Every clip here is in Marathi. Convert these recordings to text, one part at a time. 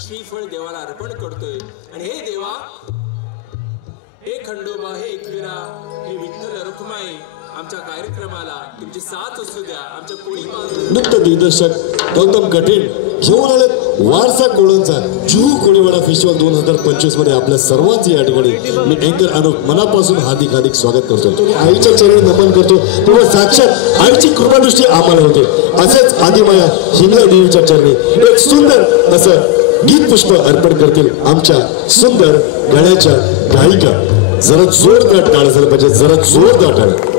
श्रीफळ देवाला अर्पण करतोय। आणि हे देवा, हे खंडोबा, हे एकविरा, हे विठ्ठल रखुमाई, आमच्या कार्यक्रमाला तुमची साथ असू द्या। आमच्या कोळी नृत्य दिग्दर्शक गौतम कठीण घेऊन आले वारसा कोळांचा जुहू कोळीवाडा फेस्टिवल 2025 मध्ये आपल्या सर्वांचे या ठिकाणी मी अँकर अनुप मनापासून हार्दिक स्वागत करतो। आईच्या चरणी नमन करतो, तेव्हा साक्षात आईची कृपादृष्टी आम्हाला होते। असेच आदिमाया हिंगला देवीच्या चरणी एक सुंदर असं गीत पुष्प अर्पण करतील आमच्या सुंदर गळ्याच्या गायिका। जरा जोरदार टाळ झालं पाहिजे, जरा जोरदार टाळ।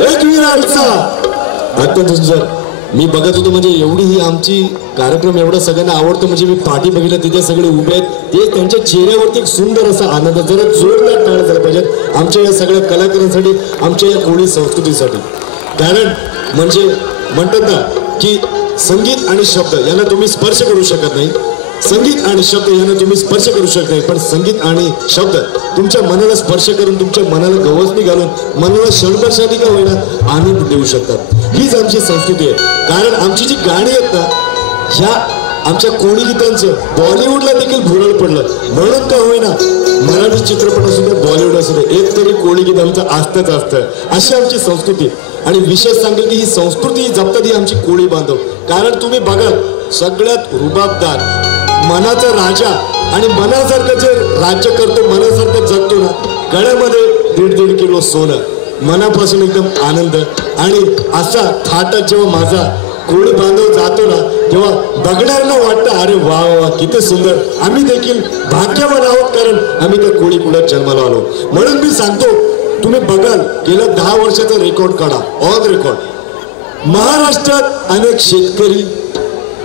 एकविराचा अत्यंत सुंदर. मी बघत होतो म्हणजे एवढी ही आमची कार्यक्रम एवढा सगळ्यांना आवडतो म्हणजे मी पाठी बघितलं तिथे सगळे उभे आहेत ते त्यांच्या चेहऱ्यावरती एक सुंदर असा आनंद जरा जोरदार टाळ्या झाला पाहिजेत आमच्या या सगळ्या कलाकारांसाठी आमच्या या कोळी संस्कृतीसाठी. कारण म्हणजे म्हणतात ना की संगीत आणि शब्द यांना तुम्ही स्पर्श करू शकत नाही. संगीत आणि शब्द यांना तुम्ही स्पर्श करू शकत नाही पण संगीत आणि शब्द तुमच्या मनाला स्पर्श करून तुमच्या मनाला गवसणी घालून मनाला क्षणभरसाठी का होईना आनंद देऊ शकतात. हीच आमची संस्कृती आहे. कारण आमची जी गाणी आहेत ना ह्या आमच्या कोळी गीतांचं बॉलिवूडला देखील भुरळ पडलं म्हणून का होईना मराठी चित्रपट असू दे बॉलिवूड असू दे एक तरी कोळी गीत आमचं असतंच असतं अशी आमची संस्कृती. आणि विशेष सांगेल की ही संस्कृती जपतात ही आमची कोळी बांधव. कारण तुम्ही बघाल सगळ्यात रुबाबदार मनाचा राजा आणि मनासारखं जे राज्य करतो मनासारखं जगतो ना गळ्यामध्ये 1.5 किलो सोनं मनापासून एकदम आनंद. आणि असा थाटात जेव्हा माझा कोळी बांधव जातो ना तेव्हा बघणाऱ्यांना वाटतं अरे वा वा किती सुंदर आम्ही देखील भाग्यवान आहोत कारण आम्ही त्या कोळी कुळात जन्माला आलो. म्हणून मी सांगतो तुम्ही बघाल गेल्या 10 वर्षाचा रेकॉर्ड काढा ऑन रेकॉर्ड महाराष्ट्रात अनेक शेतकरी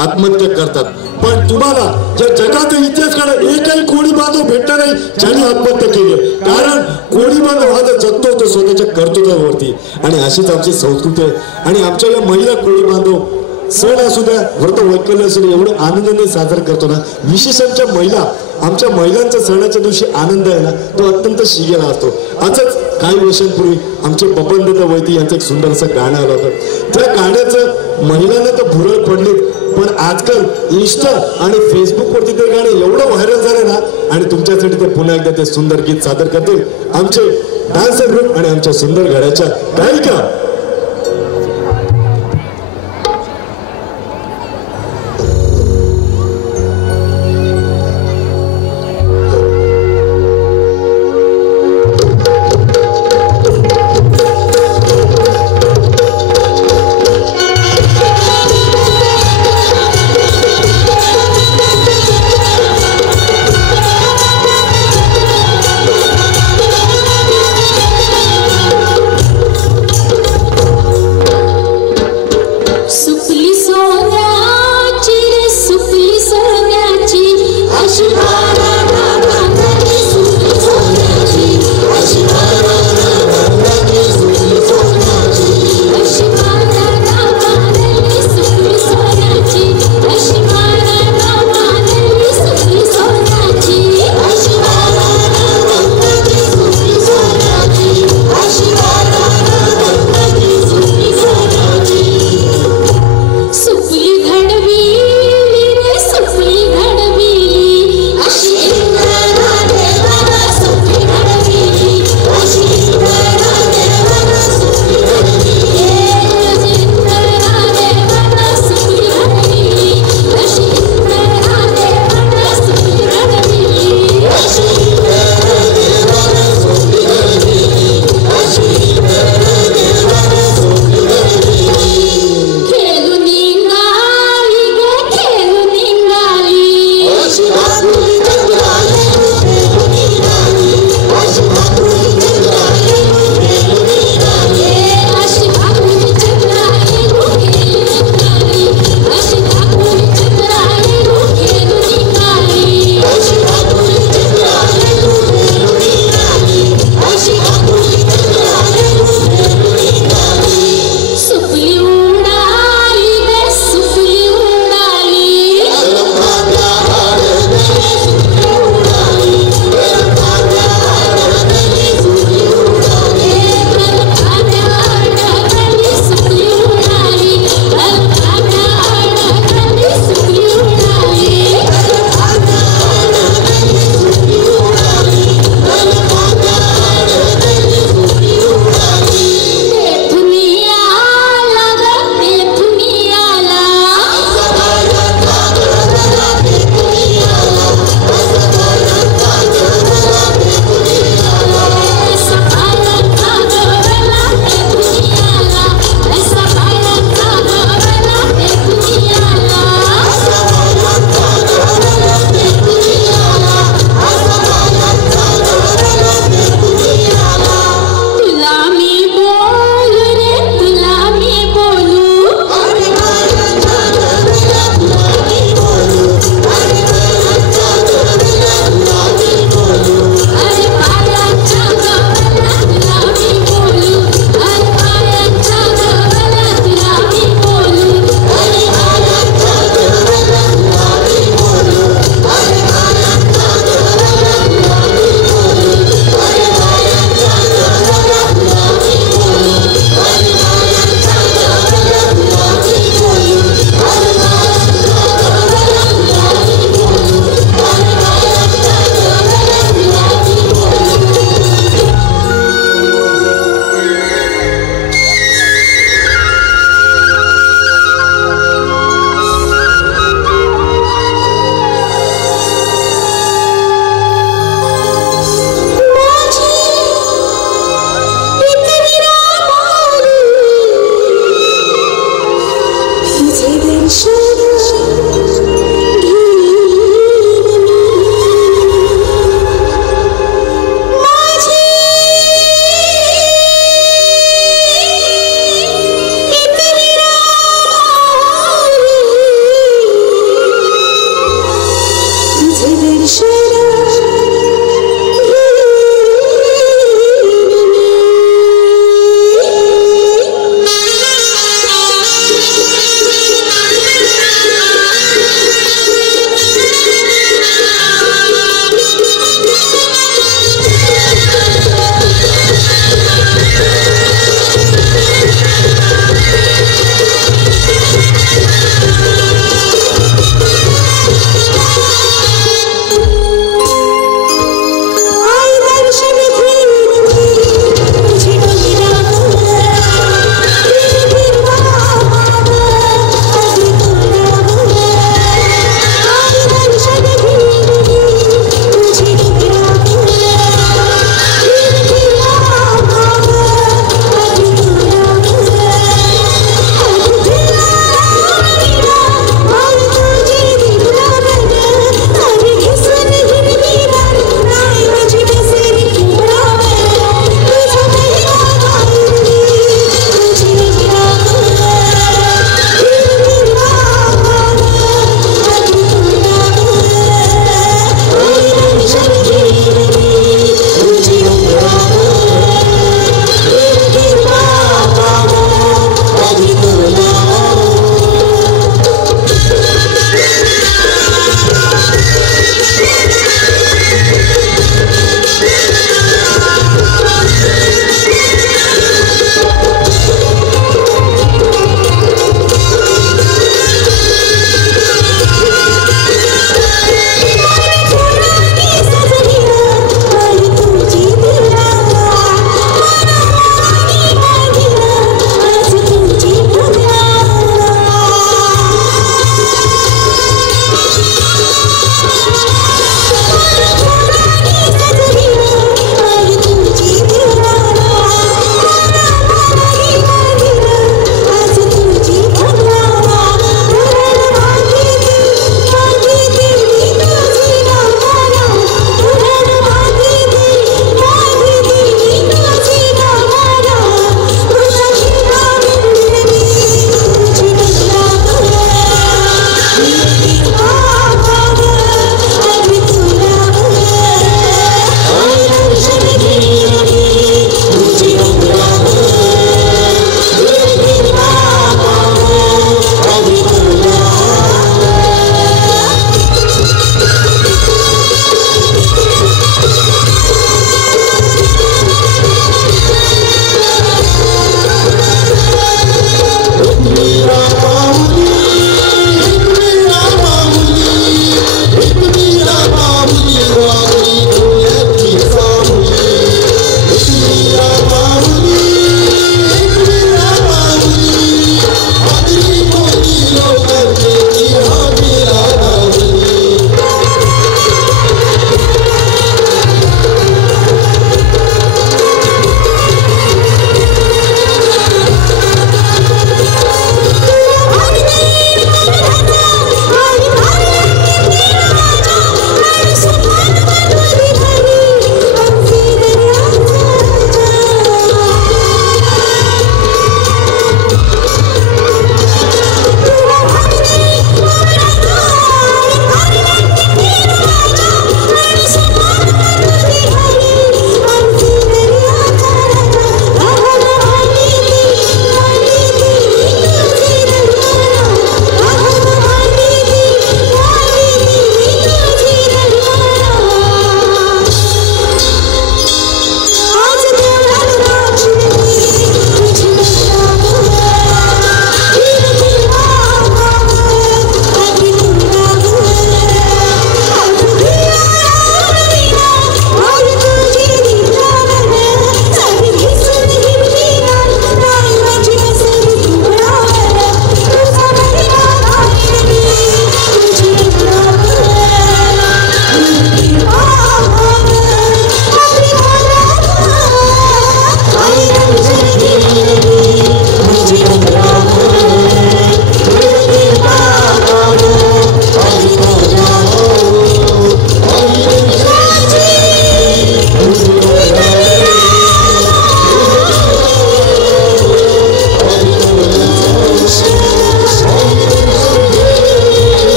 आत्महत्या करतात पण तुम्हाला ज्या जगाचा इतिहास काढा एकही कोळी बांधव भेटणार नाही ज्यांनी आत्महत्या केली. कारण कोळी बांधव हा जर जगतो तो स्वतःच्या कर्तृत्वावरती. आणि अशीच आमची संस्कृती आहे. आणि आमच्या या महिला कोळी बांधव सण असू द्या व्रत वैकल्य असू द्या एवढं आनंदाने साजरा करतो ना. विशेष आमच्या महिलांच्या सणाच्या दिवशी आनंद आहे ना तो अत्यंत शिगेला असतो. असंच काही वर्षांपूर्वी आमचे बबनदादा वैती यांचं एक सुंदर असं गाणं आलं होतं. त्या गाण्याचं महिलांना तर भुरळ पडलेत पण आजकाल इंस्टा आणि फेसबुकवरती ते गाणे एवढं व्हायरल झाले ना आणि तुमच्यासाठी ते पुन्हा एकदा ते सुंदर गीत सादर करतील आमचे डान्सर ग्रुप आणि आमच्या सुंदर गाण्याच्या गायिका.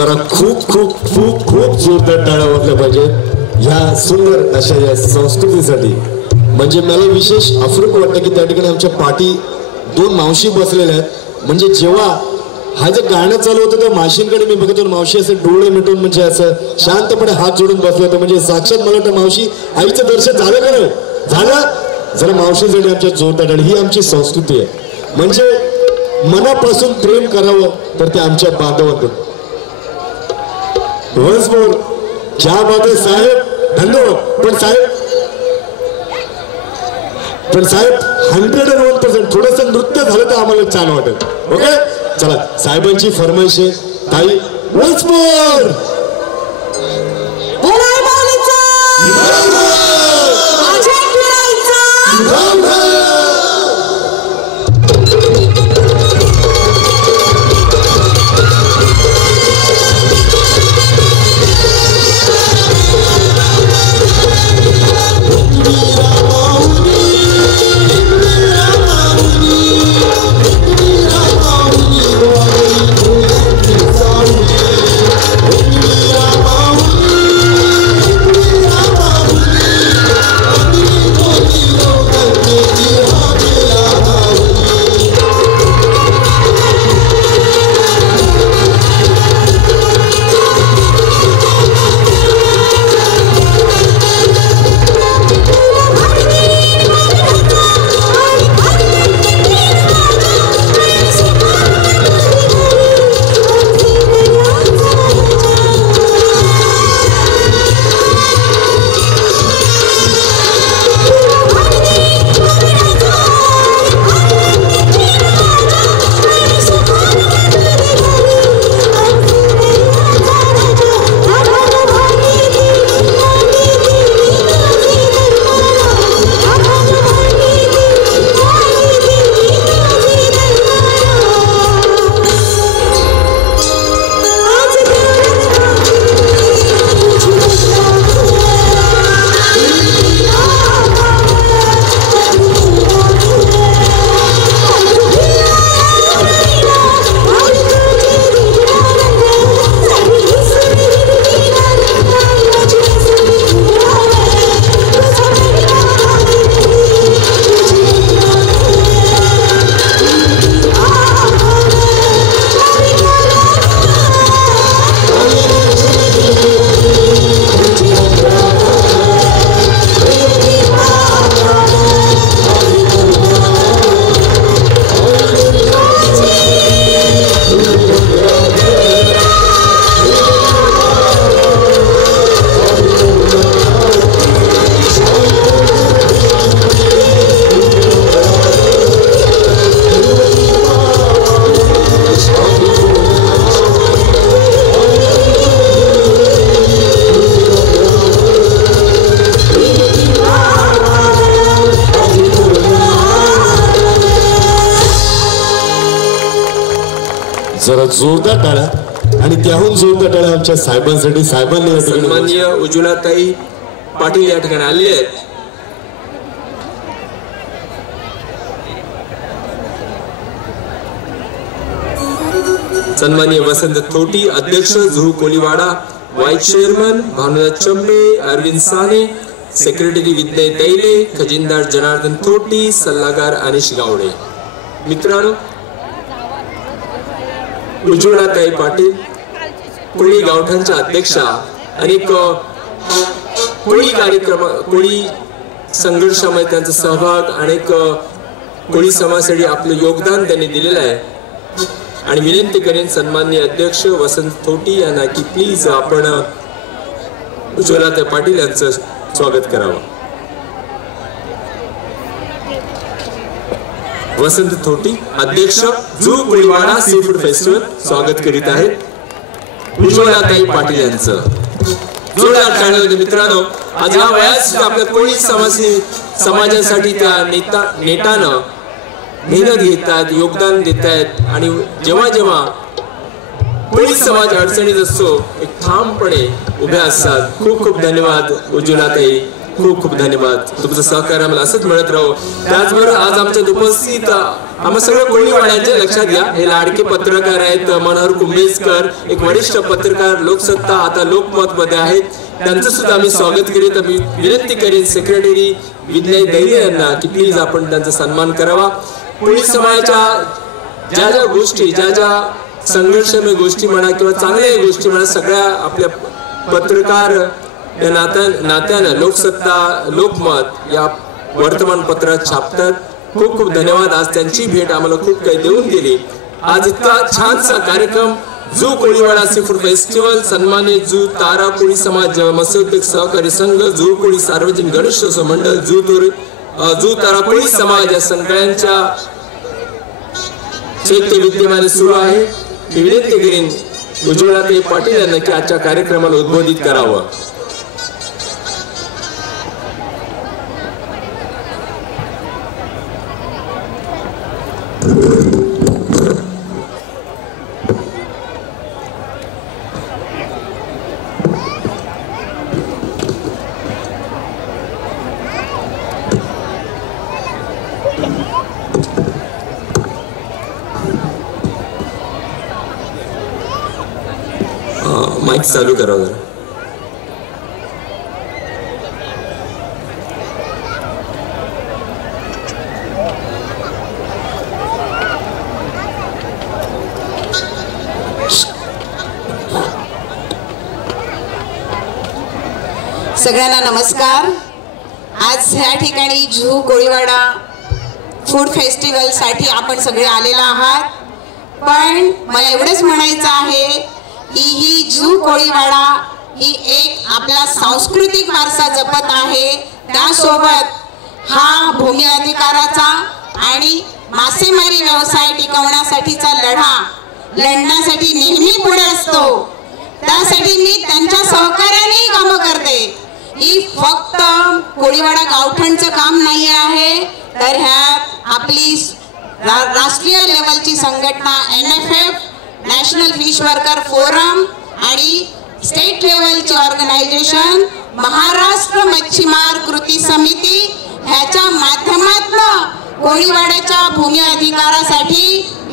जरा खूप खूप खूप खूप जोरदार टाळ्या वाजल्या पाहिजे ह्या सुंदर अशा या संस्कृतीसाठी. म्हणजे मला विशेष अफरूक वाटतं की त्या ठिकाणी आमच्या पाठी दोन मावशी बसलेल्या आहेत. म्हणजे जेव्हा हा जे गाणं चालू होतं त्या मावशींकडे मी बघतो, मावशी असं डोळे मिटून म्हणजे असं शांतपणे हात जोडून बसले होते. म्हणजे साक्षात मला वाटतं मावशी आईचं दर्शन झालं का नाही झालं. जरा मावशीसाठी आमच्या जोरदार टाळ्या. ही आमची संस्कृती आहे. म्हणजे मनापासून प्रेम करावं तर ते आमच्या बांधवांकडून. वन्स मोर क्या बात आहे साहेब, धन्यवाद. पण साहेब 101% थोडस नृत्य झालं तर आम्हाला छान वाटेल. ओके चला, साहेबांची फरमाईश आहे ताई. वन्स मोर जरा जोरदार टाळ्या आणि त्याहून जोरदार टाळ्या आमच्या साहेबांसाठी. साहेबांनी सन्माननीय उज्ज्वलाताई पाटील या ठिकाणी आले आहेत. सन्माननीय वसंत थोटी अध्यक्ष Juhu Koliwada, vice chairman Bhanudas Chambe, Arvind Sane, secretary Vidya Daile, खजिनदार जनार्दन थोटी, सल्लागार अनिश गावडे. मित्रांनो, उज्ज्वलाताई पाटील कोळी गावठांच्या अध्यक्षा, अनेक कोळी कार्यक्रम कोळी संघर्षामध्ये त्यांचा सहभाग, अनेक कोळी समाजासाठी आपलं योगदान त्यांनी दिलेलं आहे. आणि विनंती करेन सन्माननीय अध्यक्ष वसंत थोटी यांना की प्लीज आपण उज्ज्वलाताई पाटील यांचं स्वागत करावं. वसंत थोटी अध्यक्ष Juhu Koliwada seafood festival स्वागत करीत आहेत उज्ज्वलाताई पाटील यांचं. जोरदार टाळ्या. मित्रांनो, आज या वयात आपल्या कोळी समाजासाठी त्या नेटानं मेहनत घेतात, योगदान देत आहेत. आणि जेव्हा जेव्हा कोळी समाज अडचणीत असतो एक ठामपणे उभ्या असतात. खूप खूप धन्यवाद उज्ज्वलाताई खूप खूप धन्यवाद. तुमचं सहकार्य आम्हाला असंच मिळत राहू. त्याचबरोबर आज आमच्यात उपस्थित आम्हा सगळ्या कोळीवाड्यांच्या लक्षात घ्या, हे लाडके पत्रकार आहेत मनोहर कुंभेजकर, एक वरिष्ठ पत्रकार लोकसत्ता आता लोकमत मध्ये आहेत, त्यांचं सुद्धा आम्ही स्वागत करीत. मी विनंती करीन सेक्रेटरी विद्याई दैरे यांना की प्लीज आपण त्यांचा सन्मान करावा. कोळी समाजाच्या ज्या ज्या गोष्टी, ज्या ज्या संघर्षमय गोष्टी म्हणा किंवा चांगल्या गोष्टी म्हणा, सगळ्या आपल्या पत्रकार या नात्यानं लोकसत्ता लोकमत या वर्तमानपत्रात छापतात. खूप खूप धन्यवाद. आज त्यांची भेट आम्हाला खूप काही देऊन गेली. आज इतका छानसा कार्यक्रम जू कोळीवाडा सी फूड फेस्टिवल, सन्मानित जू तारा कोळी समाज मत्स्योद्योग सहकारी संघ, जू कोळी सार्वजनिक गणेशोत्सव मंडळ, जू तारा कोळी समाज या सगळ्यांच्या चैत्य विद्यमाने सुरू आहे. मी विनंती करीन उज्ज्वलाताई पाटील यांना की आजच्या कार्यक्रमाला उद्बोधित करावं. माइक चालू करा जरा. सगळ्यांना नमस्कार. आज ह्या ठिकाणी जुहू कोळीवाडा फूड फेस्टिवल साठी आपण सगळे आलेला आहात. पण मला एवढंच म्हणायचं आहे की ही जुहू कोळीवाडा ही एक आपला सांस्कृतिक वारसा जपत आहे. त्यासोबत हा भूमी अधिकाराचा आणि मासेमारी व्यवसाय टिकवण्यासाठीचा लढण्यासाठी नेहमी पुढे असतो. त्यासाठी मी त्यांच्या सहकार्याने कामं करते. ही फक्त कोळीवाडा गावठणचं काम नाही आहे, तर ह्यात आपली राष्ट्रीय लेवलची संघटना NFF national fish worker forum आणि स्टेट लेवलची ऑर्गनायझेशन महाराष्ट्र मच्छीमार कृती समिती ह्याच्या माध्यमातून कोळीवाड्याच्या भूमी अधिकारासाठी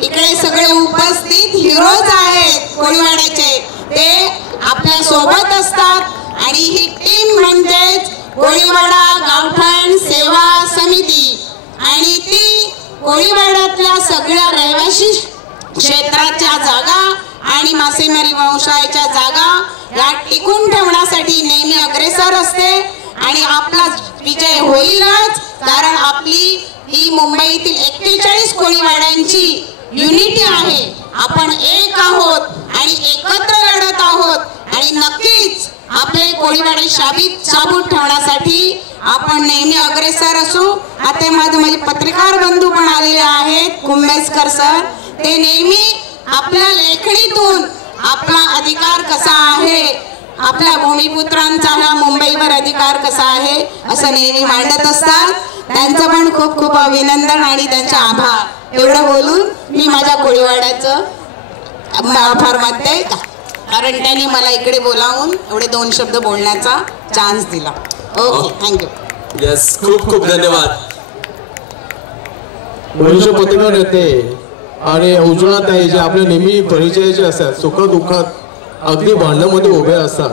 इकडे सगळे उपस्थित हिरोज आहेत कोळीवाड्याचे, ते आपल्या सोबत असतात. आणि ही टीम म्हणजेच कोळीवाडा गावठण सेवा समिती, आणि ती कोळीवाड्यातल्या सगळ्या रहिवासी क्षेत्राच्या जागा आणि मासेमारी व्यवसायाच्या जागा या टिकून ठेवण्यासाठी नेहमी अग्रेसर असते. आणि आपला विजय होईलच, कारण आपली ही मुंबईतील 41 कोळीवाड्यांची युनिटी आहे. आपण एक आहोत आणि एकत्र लढत आहोत. आणि नक्कीच आपले कोळीवाडे शाबूत ठेवण्यासाठी आपण नेहमी अग्रेसर असू. आता माझे पत्रकार बंधू पण आलेले आहेत, कुंभेजकर सर, ते नेहमी आपल्या लेखणीतून आपला अधिकार कसा आहे, आपल्या भूमिपुत्रांचा ह्या मुंबईवर अधिकार कसा आहे असं नेहमी मांडत असतात. त्यांचं पण खूप खूप अभिनंदन आणि त्यांचे आभार. एवढं बोलून मी माझ्या कोळीवाड्याचं आभार मानते, कारण त्यांनी मला इकडे बोलावून एवढे 2 शब्द बोलण्याचा चान्स दिला. Okay, thank you. यस, खूप खूप धन्यवाद. वरिष्ठ पत्रकार नेते आणि उज्ज्वलाताई जे आपल्या नेहमी परिचयाचे असतात, सुखदुःखात अगदी भांडणामध्ये उभे असतात,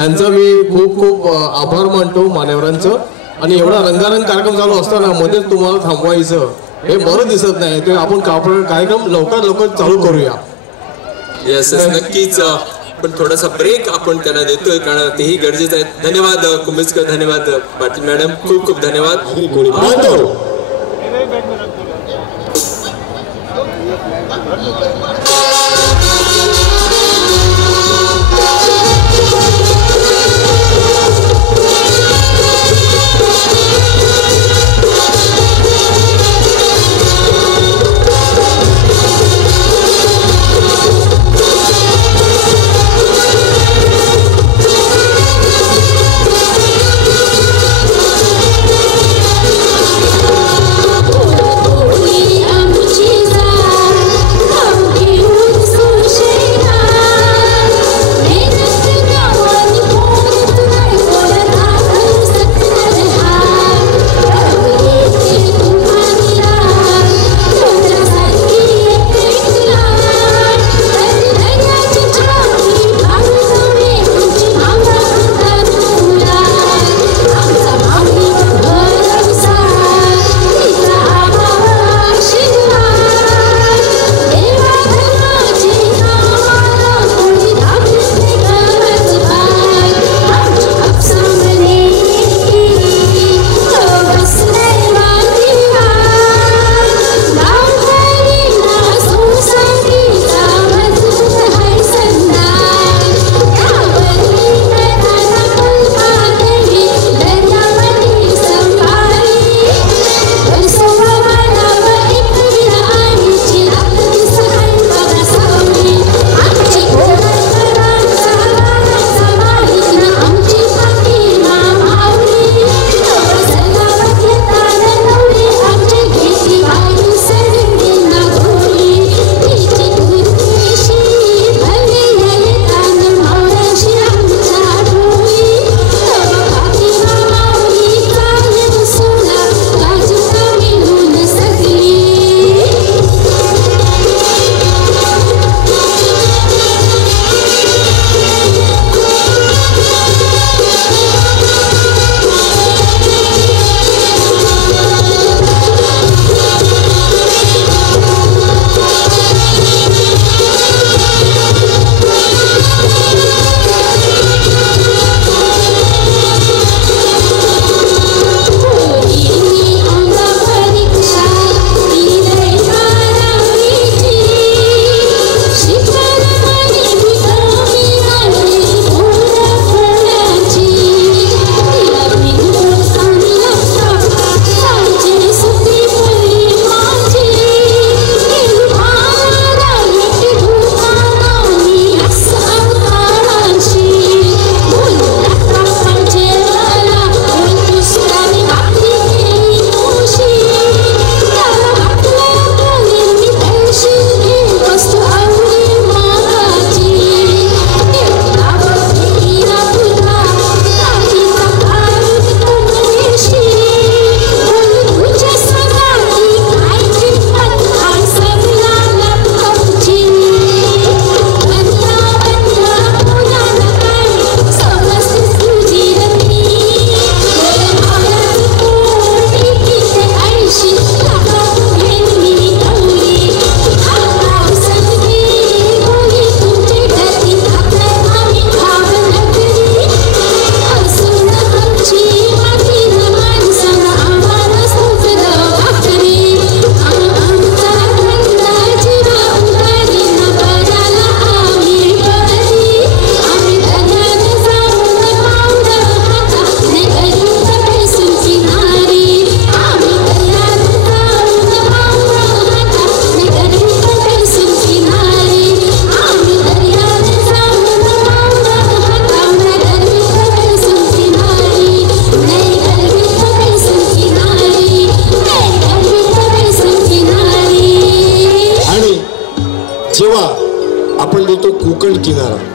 यांचा मी खूप खूप आभार मानतो मान्यवरांचं. आणि एवढा रंगारंग कार्यक्रम चालू असताना मध्येच तुम्हाला थांबवायचं हे बरं दिसत नाही. ते आपण कार्यक्रम लवकर चालू करूया. यस, नक्कीच. पण थोडासा ब्रेक आपण त्यांना देतोय, कारण तेही गरजेचं आहे. धन्यवाद कुंभेजकर, धन्यवाद पाटील मॅडम, खूप खूप धन्यवाद.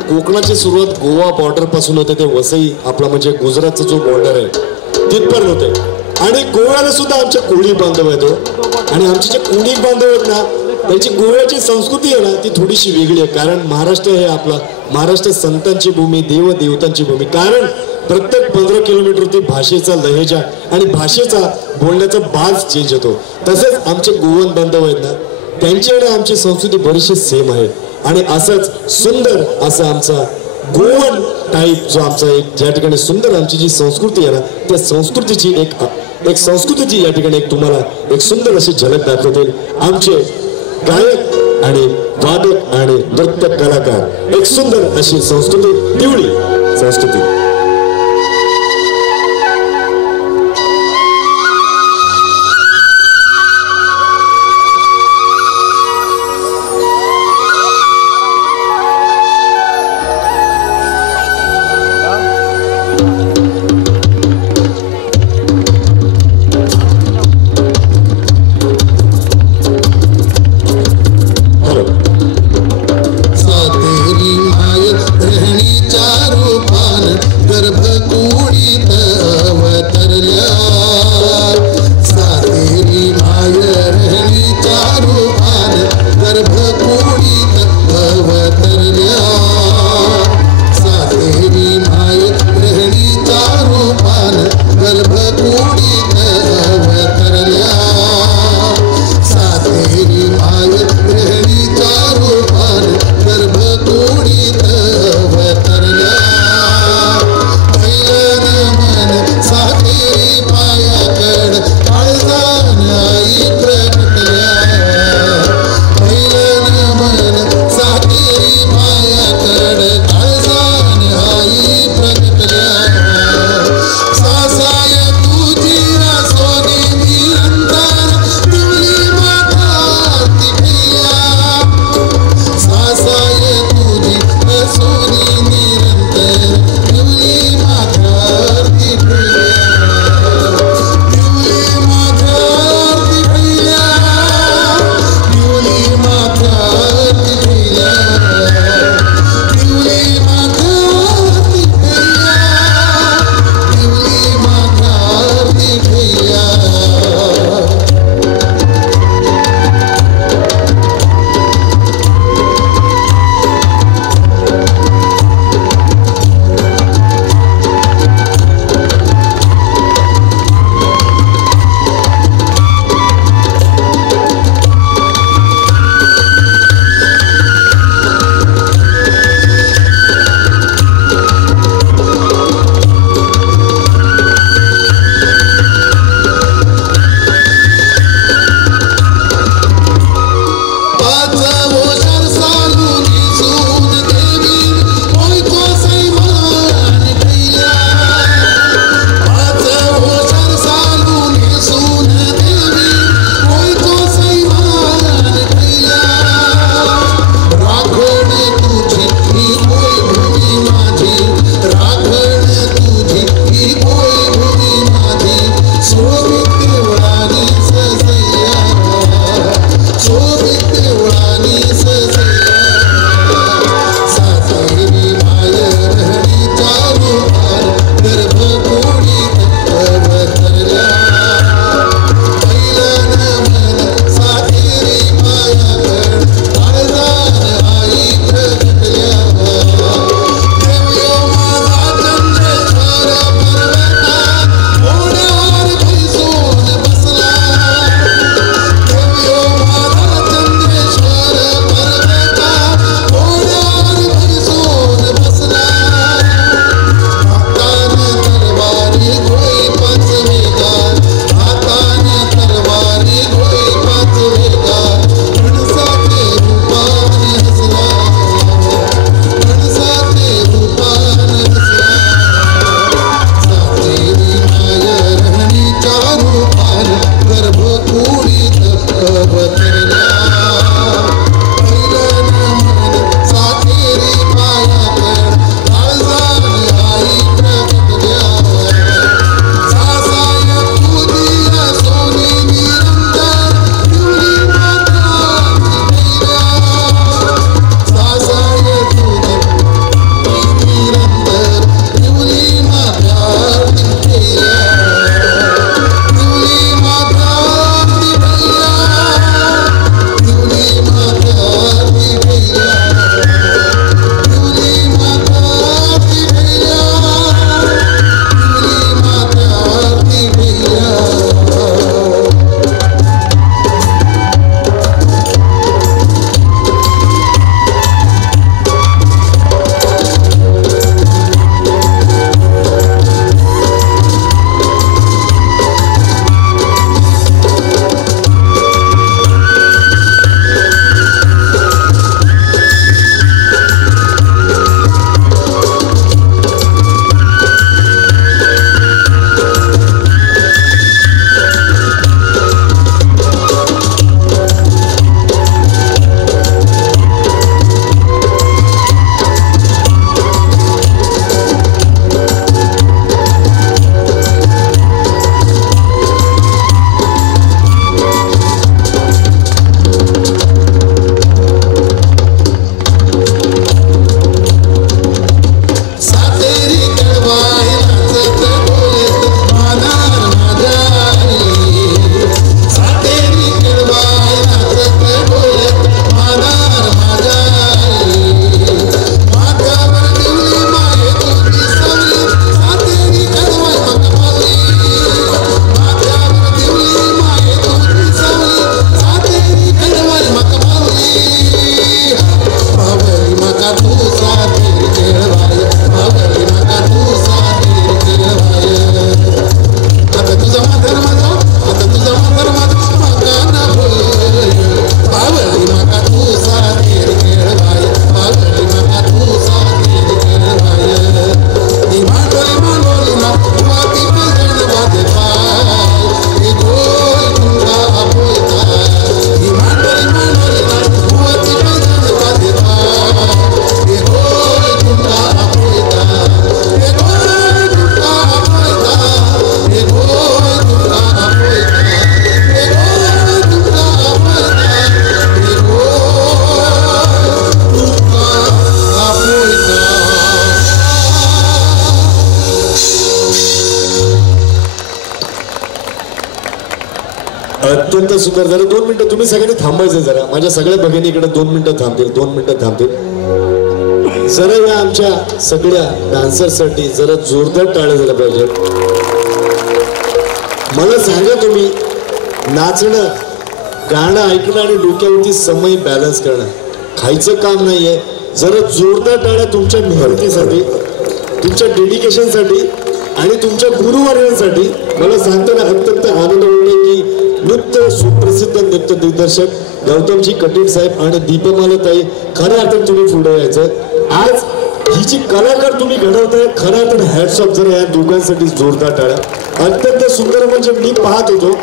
कोकणाची सुरुवात गोवा बॉर्डर पासून होते, ते वसई आपला म्हणजे गुजरातचा जो बॉर्डर आहे तिथपर्यंत होते. आणि गोव्याला सुद्धा आमच्या कोळी बांधव आहेत. आणि आमचे जे कोळी बांधव आहेत ना, त्यांची गोव्याची संस्कृती आहे ना ती थोडीशी वेगळी आहे. कारण महाराष्ट्र हे आपला महाराष्ट्र संतांची भूमी, देव देवतांची भूमी. कारण प्रत्येक 15 किलोमीटरवरती भाषेचा लहेजा आणि भाषेचा बोलण्याचा बाज चेंज होतो. तसेच आमचे गोवन बांधव आहेत ना, त्यांच्याकडे आमची संस्कृती बरीचशी सेम आहे. आणि असंच सुंदर असं आमचा गोवन टाईप जो आमचा एक ज्या ठिकाणी सुंदर आमची जी संस्कृती आहे ना, त्या संस्कृतीची एक संस्कृतीची या ठिकाणी एक तुम्हाला एक सुंदर अशी झलक दाखवतील आमचे गायक आणि वादक आणि नृत्य कलाकार. एक सुंदर अशी संस्कृती, दिवळी संस्कृती. तेरी माय रहनी चारों पान अत्यंत सुंदर. जरा 2 मिनिटं तुम्ही सगळ्यांनी थांबायचं. जरा माझ्या सगळ्या भगिनी इकडे 2 मिनिटं थांबतील. 2 मिनिटं थांबतील. जरा या आमच्या सगळ्या डान्सरसाठी जरा जोरदार टाळ्या झाल्या पाहिजे. मला सांगा, तुम्ही नाचणं, गाणं ऐकणं आणि डोक्यावरती समय बॅलन्स करणं खायचं काम नाहीये. जरा जोरदार टाळ्या तुमच्या मेहनतीसाठी, तुमच्या डेडिकेशनसाठी आणि तुमच्या गुरुवर्यांसाठी. मला सांगताना अत्यंत आनंद होतो की नृत्य सुप्रसिद्ध नृत्य दिग्दर्शक गौतमजी कटील साहेब आणि दीपमालाताई खऱ्या अर्थात तुम्ही पुढे यायचं. आज ही जी कलाकार तुम्ही घडवताय, खऱ्या अर्थात हॅट्स ऑफ. जरा या दोघांसाठी जोरदार टाळ्या. अत्यंत सुंदर. म्हणजे मी पाहत होतो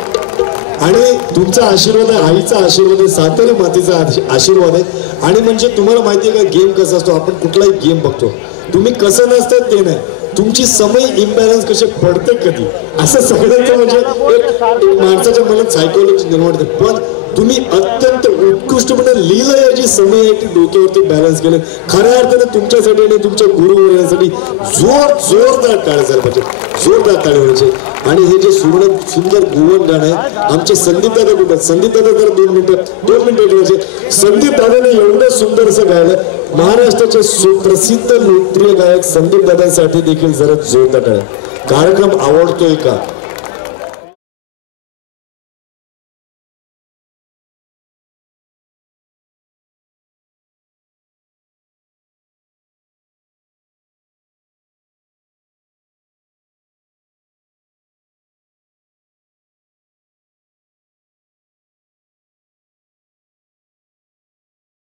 आणि तुमचा आशीर्वाद आहे, आईचा आशीर्वाद आहे, सातारी मातेचा आशीर्वाद आहे. आणि म्हणजे तुम्हाला माहिती आहे का गेम कसा असतो. आपण कुठलाही गेम बघतो, तुम्ही कसं नसतं ते नाही, तुमची समय इम्बॅलन्स कसे पडते कधी असं सगळ्यांचं म्हणजे एक माणसाच्या मनात सायकोलॉजी निर्माण होते. पण तुम्ही अत्यंत उत्कृष्टपणे लिहिलं याची समय आहे ती डोक्यावरती बॅलन्स केलं. खऱ्या अर्थाने तुमच्यासाठी आणि तुमच्या गुरुवर्यांसाठी जोरदार टाळ्या झाल्या पाहिजे. जोरदार टाळ्या व्हायचे. आणि हे जे सुंदर गोवन गाणं आहे आमचे संदीप दादा कुठं. संदीप दादा जर 2 मिनिटं ठेवायचे. संदीप दादाने एवढं सुंदर असं गायलं. महाराष्ट्राचे सुप्रसिद्ध लोकप्रिय गायक संदीप दादांसाठी देखील जरा जोरदार टाळ्या. कार्यक्रम आवडतोय का?